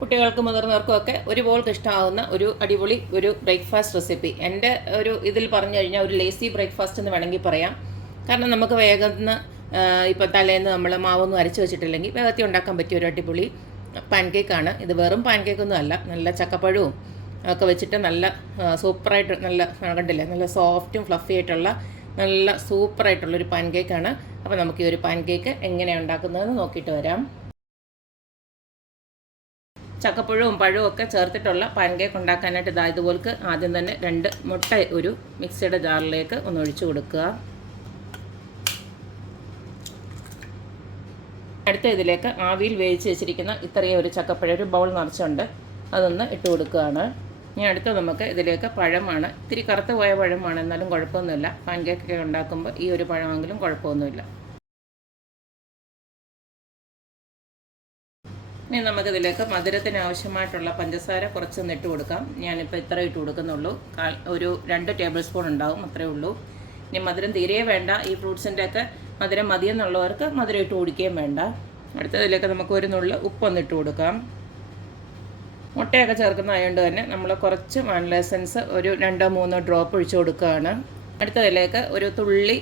കുട്ടികൾക്കും മുതിർന്നവർക്കും ഒക്കെ ഒരുപോലെ ഇഷ്ടമാകുന്ന ഒരു അടിപൊളി ഒരു ബ്രേക്ക്ഫാസ്റ്റ് റെസിപ്പി. എൻ്റെ ഒരു ഇതിൽ പറഞ്ഞു കഴിഞ്ഞാൽ ഒരു ലേസി ബ്രേക്ക്ഫാസ്റ്റ് എന്ന് വേണമെങ്കിൽ പറയാം. കാരണം നമുക്ക് വേഗം ഇപ്പം തലേന്ന് നമ്മൾ മാവൊന്നും അരച്ച് വെച്ചിട്ടില്ലെങ്കിൽ വേഗത്തിൽ ഉണ്ടാക്കാൻ പറ്റിയ ഒരു അടിപൊളി പാൻകേക്കാണ് ഇത്. വെറും പാൻകേക്കൊന്നും അല്ല, നല്ല ചക്കപ്പഴവും ഒക്കെ വെച്ചിട്ട് നല്ല സൂപ്പറായിട്ട്, നല്ല കണ്ടില്ലേ, നല്ല സോഫ്റ്റും ഫ്ലഫി ആയിട്ടുള്ള നല്ല സൂപ്പറായിട്ടുള്ളൊരു പാൻകേക്കാണ്. അപ്പോൾ നമുക്ക് ഈ ഒരു പാൻകേക്ക് എങ്ങനെയാണ് ഉണ്ടാക്കുന്നതെന്ന് നോക്കിയിട്ട് വരാം. ചക്കപ്പഴവും പഴവും ഒക്കെ ചേർത്തിട്ടുള്ള പാൻകേക്ക് ഉണ്ടാക്കാനായിട്ട് ഇതുപോലേക്ക് ആദ്യം തന്നെ 2 മുട്ട ഒരു മിക്സിയുടെ ജാറിലേക്ക് ഒന്ന് ഒഴിച്ചു കൊടുക്കുക. അടുത്ത ഇതിലേക്ക് ആവിയിൽ വേവിച്ച് വെച്ചിരിക്കുന്ന ഇത്രയും ഒരു ചക്കപ്പഴം ഒരു ബൗൾ നിറച്ചുണ്ട്, അതൊന്ന് ഇട്ട് കൊടുക്കുകയാണ്. ഇനി അടുത്ത നമുക്ക് ഇതിലേക്ക് പഴമാണ്, ഇത്തിരി കറുത്ത് പോയ പഴമാണ്, എന്നാലും കുഴപ്പമൊന്നുമില്ല. പാൻകേക്കൊക്കെ ഉണ്ടാക്കുമ്പോൾ ഈ ഒരു പഴമെങ്കിലും കുഴപ്പമൊന്നുമില്ല. ഇനി നമുക്കിതിലേക്ക് മധുരത്തിന് ആവശ്യമായിട്ടുള്ള പഞ്ചസാര കുറച്ചൊന്ന് ഇട്ട് കൊടുക്കാം. ഞാനിപ്പോൾ ഇത്ര ഇട്ട് കൊടുക്കുന്നുള്ളൂ, ഒരു 2 ടേബിൾ സ്പൂൺ ഉണ്ടാവും, അത്രേ ഉള്ളൂ. ഇനി മധുരം തീരെ വേണ്ട, ഈ ഫ്രൂട്ട്സിൻ്റെ ഒക്കെ മധുരം മതിയെന്നുള്ളവർക്ക് മധുരം ഇട്ട് കുടിക്കുകയും വേണ്ട. അടുത്തതിലേക്ക് നമുക്ക് ഒരു നുള്ള് ഉപ്പൊന്ന് ഇട്ട് കൊടുക്കാം. മുട്ടയൊക്കെ ചേർക്കുന്നതായതുകൊണ്ട് തന്നെ നമ്മൾ കുറച്ച് വാനില എസൻസ് ഒരു 2-3 ഡ്രോപ്പ് ഒഴിച്ച് കൊടുക്കുകയാണ്. അടുത്തതിലേക്ക് ഒരു തുള്ളി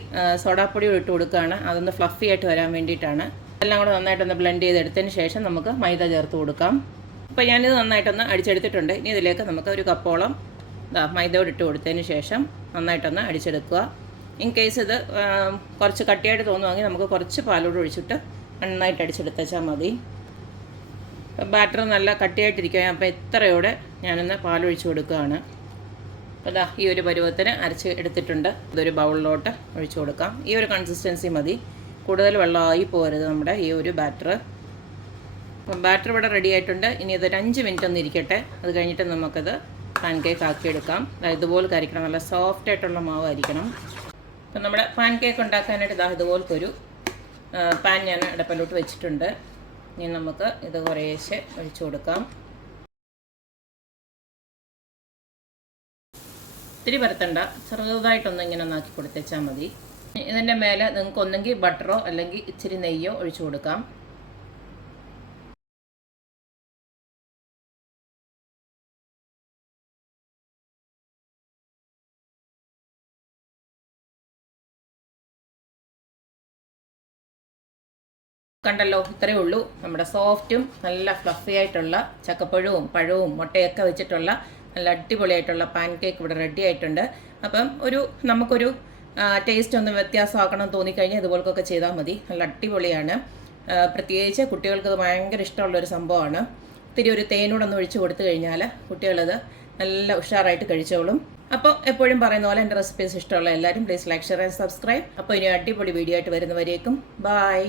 സോഡാപ്പൊടി ഇട്ട് കൊടുക്കുകയാണ്, അതൊന്ന് ഫ്ലഫി ആയിട്ട് വരാൻ വേണ്ടിയിട്ടാണ്. എല്ലാം കൂടെ നന്നായിട്ടൊന്ന് ബ്ലെൻഡ് ചെയ്തെടുത്തതിന് ശേഷം നമുക്ക് മൈദ ചേർത്ത് കൊടുക്കാം. അപ്പോൾ ഞാനിത് നന്നായിട്ടൊന്ന് അടിച്ചെടുത്തിട്ടുണ്ട്. ഇനി ഇതിലേക്ക് നമുക്ക് ഒരു കപ്പോളം മൈദയോട് ഇട്ട് കൊടുത്തതിന് ശേഷം നന്നായിട്ടൊന്ന് അടിച്ചെടുക്കുക. ഇൻ കേസ് ഇത് കുറച്ച് കട്ടിയായിട്ട് തോന്നുവാണെങ്കിൽ നമുക്ക് കുറച്ച് പാലോട് ഒഴിച്ചിട്ട് നന്നായിട്ട് അടിച്ചെടുത്താൽ മതി. ബാറ്റർ നല്ല കട്ടിയായിട്ടിരിക്കുക. അപ്പോൾ ഇത്രയോടെ ഞാനൊന്ന് പാലൊഴിച്ച് കൊടുക്കുകയാണ്. അപ്പോൾ ഈ ഒരു പരുവത്തിന് അരച്ച് എടുത്തിട്ടുണ്ട്. ഇതൊരു ബൗളിലോട്ട് ഒഴിച്ചു കൊടുക്കാം. ഈ ഒരു കൺസിസ്റ്റൻസി മതി, കൂടുതൽ വെള്ളമായി പോരുത് നമ്മുടെ ഈ ഒരു ബാറ്റർ. അപ്പം ബാറ്റർ ഇവിടെ റെഡി ആയിട്ടുണ്ട്. ഇനി ഇതൊരു 5 മിനിറ്റ് ഒന്ന് ഇരിക്കട്ടെ, അത് കഴിഞ്ഞിട്ട് നമുക്കത് പാൻകേക്ക് ആക്കിയെടുക്കാം. ഇതുപോലെ കരിക്കണം, നല്ല സോഫ്റ്റ് ആയിട്ടുള്ള മാവായിരിക്കണം. അപ്പം നമ്മുടെ പാൻകേക്ക് ഉണ്ടാക്കാനായിട്ട് ഇതുപോലൊരു പാൻ ഞാൻ അടുപ്പിലോട്ട് വെച്ചിട്ടുണ്ട്. ഇനി നമുക്ക് ഇത് കുറേശ്ശെ ഒഴിച്ചു കൊടുക്കാം. ഇത്തിരി പരത്തണ്ട, ചെറുതായിട്ടൊന്ന് ഇങ്ങനെ ഒന്നാക്കി കൊടുത്തേച്ചാൽ മതി. ഇതിൻ്റെ മേലെ നിങ്ങൾക്ക് ഒന്നെങ്കിൽ ബട്ടറോ അല്ലെങ്കിൽ ഇച്ചിരി നെയ്യോ ഒഴിച്ചു കൊടുക്കാം. കണ്ടല്ലോ, ഇത്രയേ ഉള്ളൂ. നമ്മുടെ സോഫ്റ്റും നല്ല ഫ്ലഫി ആയിട്ടുള്ള ചക്കപ്പഴവും പഴവും മുട്ടയൊക്കെ വെച്ചിട്ടുള്ള നല്ല അടിപൊളിയായിട്ടുള്ള പാൻകേക്ക് ഇവിടെ റെഡി ആയിട്ടുണ്ട്. അപ്പം നമുക്കൊരു ടേസ്റ്റ് ഒന്ന് വ്യത്യാസമാക്കണം തോന്നിക്കഴിഞ്ഞാൽ ഇതുപോലൊക്കെ ചെയ്താൽ മതി. നല്ല അടിപൊളിയാണ്. പ്രത്യേകിച്ച് കുട്ടികൾക്ക് ഇത് ഭയങ്കര ഇഷ്ടമുള്ളൊരു സംഭവമാണ്. ഇത്തിരി ഒരു തേനോടൊന്ന് ഒഴിച്ച് കൊടുത്തു കഴിഞ്ഞാൽ കുട്ടികളത് നല്ല ഉഷാറായിട്ട് കഴിച്ചോളും. അപ്പോൾ എപ്പോഴും പറയുന്ന പോലെ എൻ്റെ റെസിപ്പീസ് ഇഷ്ടമുള്ള എല്ലാവരും please like, share and subscribe. അപ്പോൾ ഇനി അടിപൊളി വീഡിയോ ആയിട്ട് വരുന്നവരേക്കും ബായ്.